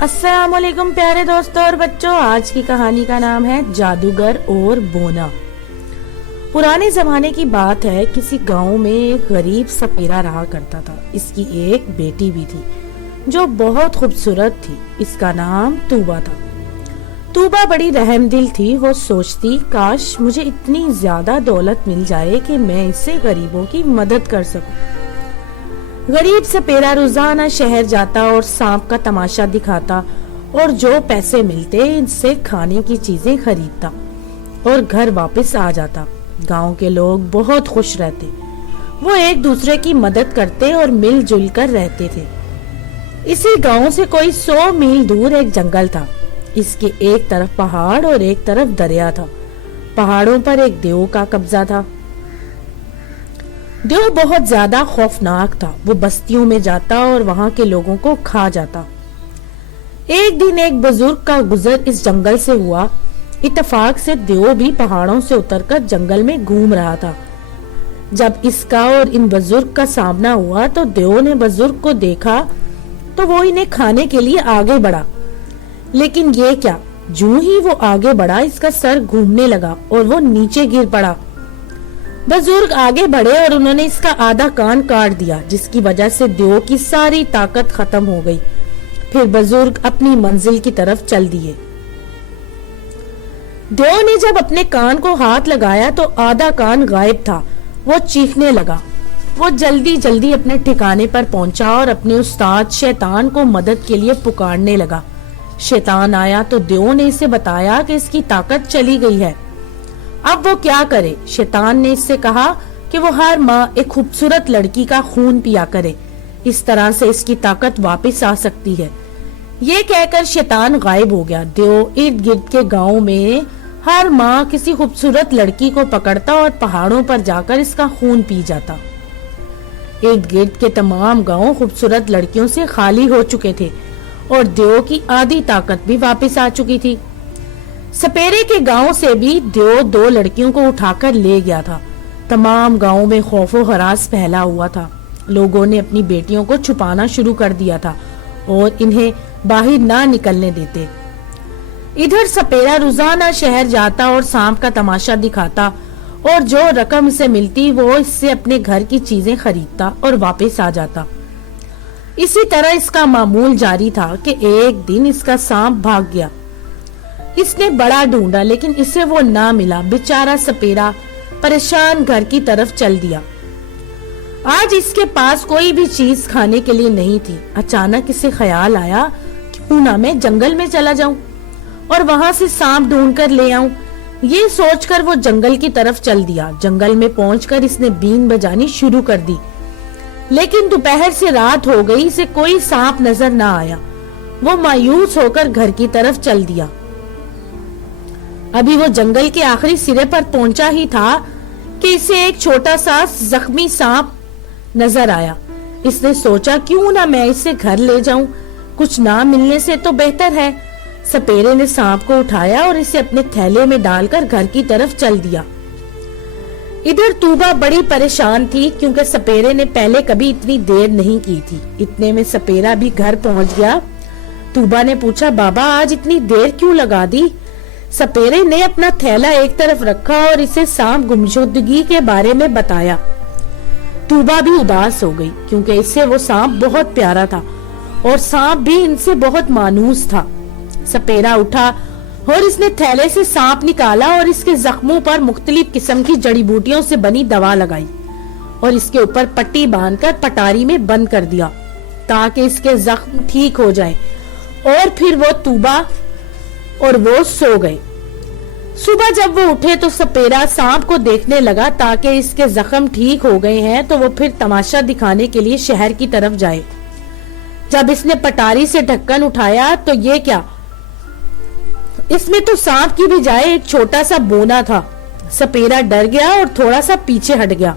السلام علیکم پیارے دوستوں اور بچوں، آج کی کہانی کا نام ہے جادوگر اور بونا۔ پرانے زمانے کی بات ہے، کسی گاؤں میں ایک غریب سپیرا رہا کرتا تھا۔ اس کی ایک بیٹی بھی تھی جو بہت خوبصورت تھی۔ اس کا نام توبا تھا۔ توبا بڑی رحم دل تھی۔ وہ سوچتی کاش مجھے اتنی زیادہ دولت مل جائے کہ میں اس سے غریبوں کی مدد کر سکوں۔ غریب سپیرا روزانہ شہر جاتا اور سانپ کا تماشا دکھاتا اور جو پیسے ملتے ان سے کھانے کی چیزیں خریدتا اور گھر واپس آ جاتا۔ گاؤں کے لوگ بہت خوش رہتے، وہ ایک دوسرے کی مدد کرتے اور مل جل کر رہتے تھے۔ اسی گاؤں سے کوئی 100 میل دور ایک جنگل تھا۔ اس کے ایک طرف پہاڑ اور ایک طرف دریا تھا۔ پہاڑوں پر ایک دیو کا قبضہ تھا۔ دیو بہت زیادہ خوفناک تھا۔ وہ بستیوں میں جاتا اور وہاں کے لوگوں کو کھا جاتا۔ ایک دن ایک بزرگ کا گزر اس جنگل سے ہوا۔ اتفاق سے دیو بھی پہاڑوں سے اتر کر جنگل میں گھوم رہا تھا۔ جب اس کا اور ان بزرگ کا سامنا ہوا تو دیو نے بزرگ کو دیکھا تو وہ انہیں کھانے کے لیے آگے بڑھا، لیکن یہ کیا، جوں ہی وہ آگے بڑھا اس کا سر گھومنے لگا اور وہ نیچے گر پڑا۔ بزرگ آگے بڑھے اور انہوں نے اس کا آدھا کان کاٹ دیا، جس کی وجہ سے دیو کی ساری طاقت ختم ہو گئی۔ پھر بزرگ اپنی منزل کی طرف چل دیے۔ دیو نے جب اپنے کان کو ہاتھ لگایا تو آدھا کان غائب تھا۔ وہ چیخنے لگا۔ وہ جلدی جلدی اپنے ٹھکانے پر پہنچا اور اپنے استاد شیطان کو مدد کے لیے پکارنے لگا۔ شیطان آیا تو دیو نے اسے بتایا کہ اس کی طاقت چلی گئی ہے، اب وہ کیا کرے۔ شیطان نے اس سے کہا کہ وہ ہر ماہ ایک خوبصورت لڑکی کا خون پیا کرے، اس طرح سے اس کی طاقت واپس آ سکتی ہے۔ یہ کہہ کر شیطان غائب ہو گیا۔ دیو ارد گرد کے گاؤں میں ہر ماہ کسی خوبصورت لڑکی کو پکڑتا اور پہاڑوں پر جا کر اس کا خون پی جاتا۔ ارد گرد کے تمام گاؤں خوبصورت لڑکیوں سے خالی ہو چکے تھے اور دیو کی آدھی طاقت بھی واپس آ چکی تھی۔ سپیرے کے گاؤں سے بھی دیو 2 لڑکیوں کو اٹھا کر لے گیا تھا۔ تمام گاؤں میں خوف و ہراس پھیلا ہوا تھا۔ لوگوں نے اپنی بیٹیوں کو چھپانا شروع کر دیا تھا اور انہیں باہر نہ نکلنے دیتے۔ ادھر سپیرا روزانہ شہر جاتا اور سانپ کا تماشا دکھاتا اور جو رقم اسے ملتی وہ اس سے اپنے گھر کی چیزیں خریدتا اور واپس آ جاتا۔ اسی طرح اس کا معمول جاری تھا کہ ایک دن اس کا سانپ بھاگ گیا۔ اس نے بڑا ڈھونڈا لیکن اسے وہ نہ ملا۔ بیچارہ سپیرا پریشان گھر کی طرف چل دیا۔ آج اس کے پاس کوئی بھی چیز کھانے کے لیے نہیں تھی۔ اچانک اسے خیال آیا کیوں نہ میں جنگل میں چلا جاؤں اور وہاں سے سانپ ڈھونڈ کر لے آؤں۔ یہ سوچ کر وہ جنگل کی طرف چل دیا۔ جنگل میں پہنچ کر اس نے بین بجانی شروع کر دی، لیکن دوپہر سے رات ہو گئی، اسے کوئی سانپ نظر نہ آیا۔ وہ مایوس ہو کر گھر کی طرف چل دیا۔ ابھی وہ جنگل کے آخری سرے پر پہنچا ہی تھا کہ اسے ایک چھوٹا سا زخمی سانپ نظر آیا۔ اس نے سوچا کیوں نہ میں اسے گھر لے جاؤں، کچھ نہ ملنے سے تو بہتر ہے۔ سپیرے نے سانپ کو اٹھایا اور اسے اپنے تھیلے میں ڈال کر گھر کی طرف چل دیا۔ ادھر توبا بڑی پریشان تھی کیونکہ سپیرے نے پہلے کبھی اتنی دیر نہیں کی تھی۔ اتنے میں سپیرا بھی گھر پہنچ گیا۔ توبا نے پوچھا بابا آج اتنی دیر کیوں لگا دی؟ سپیرے نے اپنا تھیلا ایک طرف رکھا اور اسے سانپ گمشدگی کے بارے میں بتایا۔ توبا بھی اداس ہو گئی کیونکہ اسے وہ سانپ بہت پیارا تھا اور سانپ بھی ان سے بہت مانوس تھا۔ سپیرا اٹھا اور اس نے تھیلے سے سانپ نکالا اور اس کے زخموں پر مختلف قسم کی جڑی بوٹیوں سے بنی دوا لگائی اور اس کے اوپر پٹی باندھ کر پٹاری میں بند کر دیا تاکہ اس کے زخم ٹھیک ہو جائیں، اور پھر وہ توبا اور وہ سو گئے۔ صبح جب وہ اٹھے تو سپیرا سانپ کو دیکھنے لگا تاکہ اس کے زخم ٹھیک ہو گئے ہیں تو وہ پھر تماشا دکھانے کے لیے شہر کی طرف جائے۔ جب اس نے پٹاری سے ڈھکن اٹھایا تو یہ کیا، اس میں تو سانپ کی بجائے ایک چھوٹا سا بونا تھا۔ سپیرا ڈر گیا اور تھوڑا سا پیچھے ہٹ گیا۔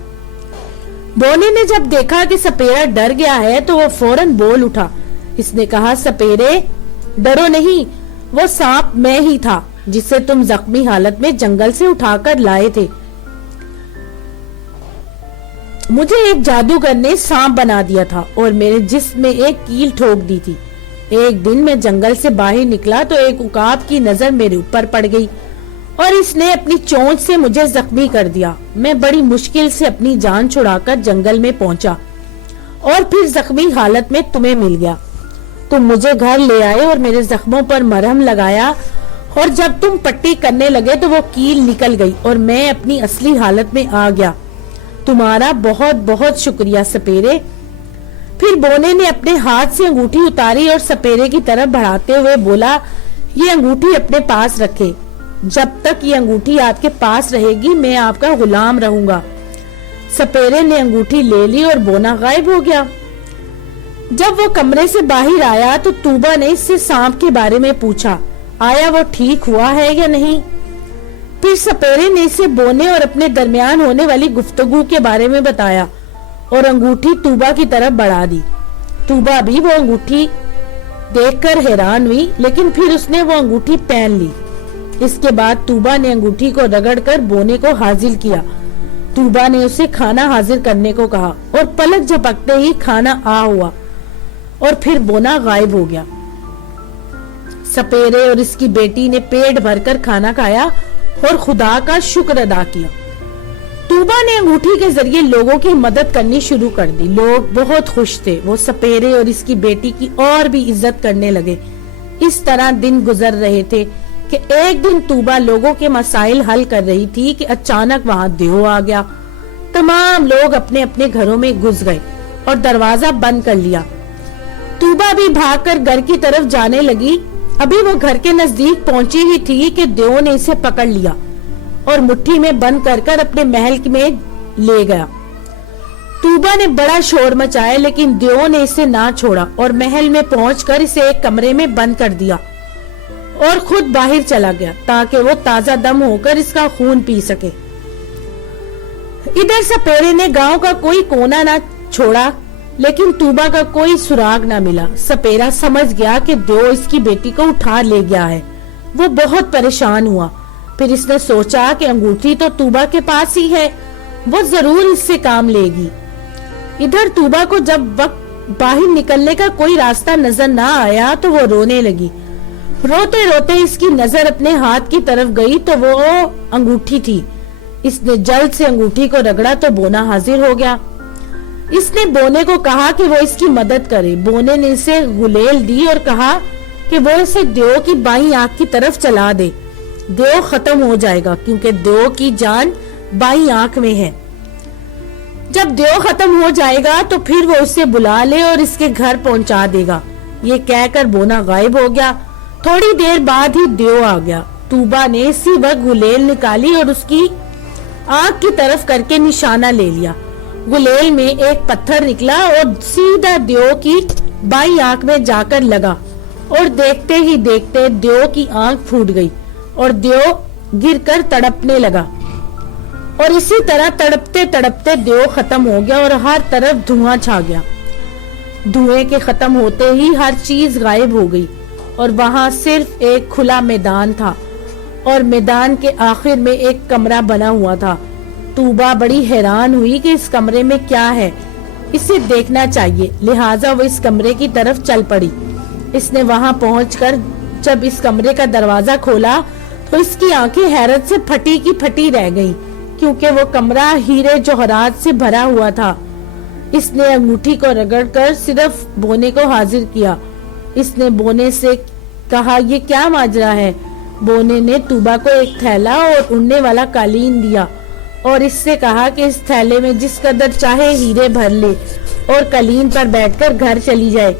بونے نے جب دیکھا کہ سپیرا ڈر گیا ہے تو وہ فوراً بول اٹھا۔ اس نے کہا سپیرے ڈرو نہیں، وہ سانپ میں ہی تھا جسے تم زخمی حالت میں جنگل سے اٹھا کر لائے تھے۔ مجھے ایک جادوگر نے سانپ بنا دیا تھا اور میرے جسم میں ایک کیل ٹھوک دی تھی۔ ایک دن میں جنگل سے باہر نکلا تو ایک عقاب کی نظر میرے اوپر پڑ گئی اور اس نے اپنی چونچ سے مجھے زخمی کر دیا۔ میں بڑی مشکل سے اپنی جان چھڑا کر جنگل میں پہنچا اور پھر زخمی حالت میں تمہیں مل گیا۔ تم مجھے گھر لے آئے اور میرے زخموں پر مرہم لگایا، اور جب تم پٹی کرنے لگے تو وہ کیل نکل گئی اور میں اپنی اصلی حالت میں آ گیا۔ تمہارا بہت بہت شکریہ سپیرے۔ پھر بونے نے اپنے ہاتھ سے انگوٹھی اتاری اور سپیرے کی طرف بڑھاتے ہوئے بولا، یہ انگوٹھی اپنے پاس رکھے، جب تک یہ انگوٹھی آپ کے پاس رہے گی میں آپ کا غلام رہوں گا۔ سپیرے نے انگوٹھی لے لی اور بونا غائب ہو گیا۔ جب وہ کمرے سے باہر آیا تو توبہ نے اس سے سانپ کے بارے میں پوچھا، آیا وہ ٹھیک ہوا ہے یا نہیں؟ پھر سپیرے نے اسے بونے اور اپنے درمیان ہونے والی گفتگو کے بارے میں بتایا اور انگوٹھی توبہ کی طرف بڑھا دی۔ توبہ بھی وہ انگوٹھی دیکھ کر حیران ہوئی، لیکن پھر اس نے وہ انگوٹھی پہن لی۔ اس کے بعد توبہ نے انگوٹھی کو رگڑ کر بونے کو حاضر کیا۔ توبہ نے اسے کھانا حاضر کرنے کو کہا اور پلک جھپکتے ہی کھانا آ ہوا اور پھر بونا غائب ہو گیا۔ سپیرے اور اس کی بیٹی نے پیٹ بھر کر کھانا کھایا اور خدا کا شکر ادا کیا۔ توبہ نے انگوٹھی کے ذریعے لوگوں کی مدد کرنی شروع کر دی۔ لوگ بہت خوش تھے، وہ سپیرے اور اس کی بیٹی کی اور بھی عزت کرنے لگے۔ اس طرح دن گزر رہے تھے کہ ایک دن توبہ لوگوں کے مسائل حل کر رہی تھی کہ اچانک وہاں دیو آ گیا۔ تمام لوگ اپنے اپنے گھروں میں گھس گئے اور دروازہ بند کر لیا۔ توبہ بھی بھاگ کر گھر کی طرف جانے لگی۔ ابھی وہ گھر کے نزدیک پہنچی ہی تھی کہ دیو نے اسے پکڑ لیا اور مٹھی میں بند کر کر اپنے محل میں لے گیا۔ توبہ نے بڑا شور مچایا لیکن دیو نے اسے نہ چھوڑا اور محل میں پہنچ کر اسے ایک کمرے میں بند کر دیا اور خود باہر چلا گیا تاکہ وہ تازہ دم ہو کر اس کا خون پی سکے۔ ادھر سپیرے نے گاؤں کا کوئی کونا نہ چھوڑا لیکن توبہ کا کوئی سراغ نہ ملا۔ سپیرا سمجھ گیا کہ دیو اس کی بیٹی کو اٹھا لے گیا ہے۔ وہ بہت پریشان ہوا۔ پھر اس نے سوچا کہ انگوٹھی تو توبہ کے پاس ہی ہے، وہ ضرور اس سے کام لے گی۔ ادھر توبہ کو جب وقت باہر نکلنے کا کوئی راستہ نظر نہ آیا تو وہ رونے لگی۔ روتے روتے اس کی نظر اپنے ہاتھ کی طرف گئی تو وہ انگوٹھی تھی۔ اس نے جلد سے انگوٹھی کو رگڑا تو بونا حاضر ہو گیا۔ اس نے بونے کو کہا کہ وہ اس کی مدد کرے۔ بونے نے اسے غلیل دی اور کہا کہ وہ اسے دیو کی بائیں آنکھ کی طرف چلا دے۔ دیو ختم ہو جائے گا کیونکہ دیو کی جان بائیں آنکھ میں ہے۔ جب دیو ختم ہو جائے گا تو پھر وہ اسے بلا لے اور اس کے گھر پہنچا دے گا۔ یہ کہہ کر بونا غائب ہو گیا۔ تھوڑی دیر بعد ہی دیو آ گیا۔ توبہ نے اسی وقت غلیل نکالی اور اس کی آنکھ کی طرف کر کے نشانہ لے لیا۔ غلیل میں ایک پتھر نکلا اور سیدھا دیو کی بائیں آنکھ میں جا کر لگا اور دیکھتے ہی دیکھتے دیو کی آنکھ پھوٹ گئی اور دیو گر کر تڑپنے لگا اور اسی طرح تڑپتے تڑپتے دیو ختم ہو گیا اور ہر طرف دھواں چھا گیا۔ دھوئیں کے ختم ہوتے ہی ہر چیز غائب ہو گئی اور وہاں صرف ایک کھلا میدان تھا اور میدان کے آخر میں ایک کمرہ بنا ہوا تھا۔ توبہ بڑی حیران ہوئی کہ اس کمرے میں کیا ہے، اسے دیکھنا چاہیے، لہٰذا وہ اس کمرے کی طرف چل پڑی۔ اس نے وہاں پہنچ کر جب اس کمرے کا دروازہ کھولا تو اس کی آنکھیں حیرت سے پھٹی کی پھٹی رہ گئیں کیونکہ وہ کمرہ ہیرے جوہرات سے بھرا ہوا تھا۔ اس نے انگوٹھی کو رگڑ کر صرف بونے کو حاضر کیا۔ اس نے بونے سے کہا، یہ کیا ماجرا ہے؟ بونے نے توبہ کو ایک تھیلا اور اڑنے والا قالین دیا اور اس سے کہا کہ اس تھیلے میں جس قدر چاہے ہیرے بھر لے اور قالین پر بیٹھ کر گھر چلی جائے۔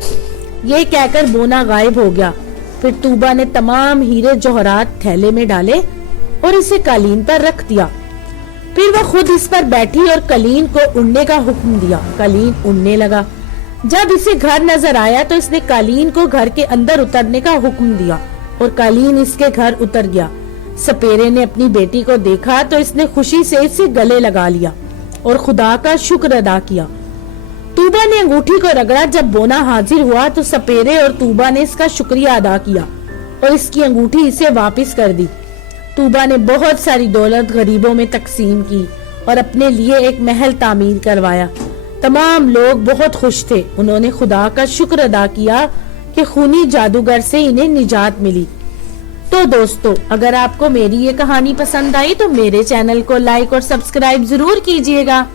یہ کہہ کر بونا غائب ہو گیا۔ پھر توبہ نے تمام ہیرے جوہرات تھیلے میں ڈالے اور اسے قالین پر رکھ دیا۔ پھر وہ خود اس پر بیٹھی اور قالین کو اڑنے کا حکم دیا۔ قالین اڑنے لگا۔ جب اسے گھر نظر آیا تو اس نے قالین کو گھر کے اندر اترنے کا حکم دیا اور قالین اس کے گھر اتر گیا۔ سپیرے نے اپنی بیٹی کو دیکھا تو اس نے خوشی سے اسے گلے لگا لیا اور خدا کا شکر ادا کیا۔ توبہ نے انگوٹھی کو رگڑا۔ جب بونا حاضر ہوا تو سپیرے اور توبہ نے اس کا شکریہ ادا کیا اور اس کی انگوٹھی اسے واپس کر دی۔ توبہ نے بہت ساری دولت غریبوں میں تقسیم کی اور اپنے لیے ایک محل تعمیر کروایا۔ تمام لوگ بہت خوش تھے۔ انہوں نے خدا کا شکر ادا کیا کہ خونی جادوگر سے انہیں نجات ملی۔ تو دوستو، اگر آپ کو میری یہ کہانی پسند آئی تو میرے چینل کو لائک اور سبسکرائب ضرور کیجیے گا۔